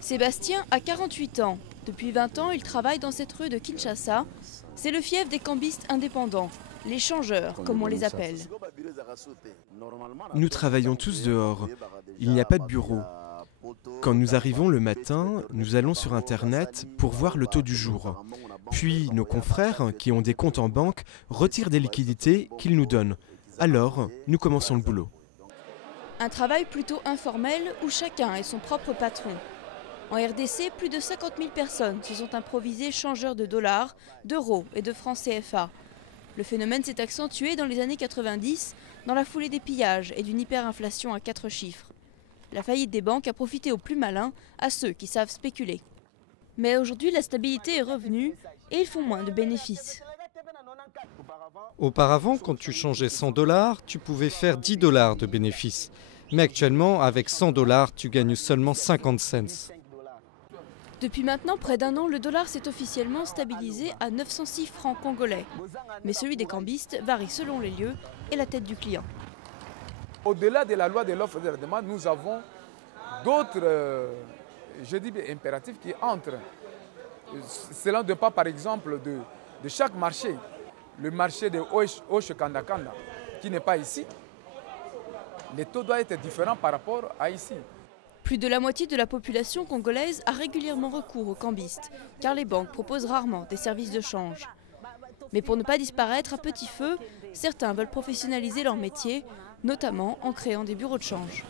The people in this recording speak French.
Sébastien a 48 ans. Depuis 20 ans, il travaille dans cette rue de Kinshasa. C'est le fief des cambistes indépendants, les changeurs, comme on les appelle. Nous travaillons tous dehors. Il n'y a pas de bureau. Quand nous arrivons le matin, nous allons sur Internet pour voir le taux du jour. Puis nos confrères, qui ont des comptes en banque, retirent des liquidités qu'ils nous donnent. Alors, nous commençons le boulot. Un travail plutôt informel où chacun est son propre patron. En RDC, plus de 50 000 personnes se sont improvisées changeurs de dollars, d'euros et de francs CFA. Le phénomène s'est accentué dans les années 90 dans la foulée des pillages et d'une hyperinflation à 4 chiffres. La faillite des banques a profité aux plus malins, à ceux qui savent spéculer. Mais aujourd'hui, la stabilité est revenue et ils font moins de bénéfices. Auparavant, quand tu changeais 100 $, tu pouvais faire 10 $ de bénéfices. Mais actuellement, avec 100 $, tu gagnes seulement 50 cents. Depuis maintenant près d'un an, le dollar s'est officiellement stabilisé à 906 francs congolais. Mais celui des cambistes varie selon les lieux et la tête du client. Au-delà de la loi de l'offre et de la demande, nous avons d'autres impératifs qui entrent. Cela dépend par exemple de chaque marché. Le marché de Oshkanda-Kanda, qui n'est pas ici, les taux doivent être différents par rapport à ici. Plus de la moitié de la population congolaise a régulièrement recours aux cambistes, car les banques proposent rarement des services de change. Mais pour ne pas disparaître à petit feu, certains veulent professionnaliser leur métier, notamment en créant des bureaux de change.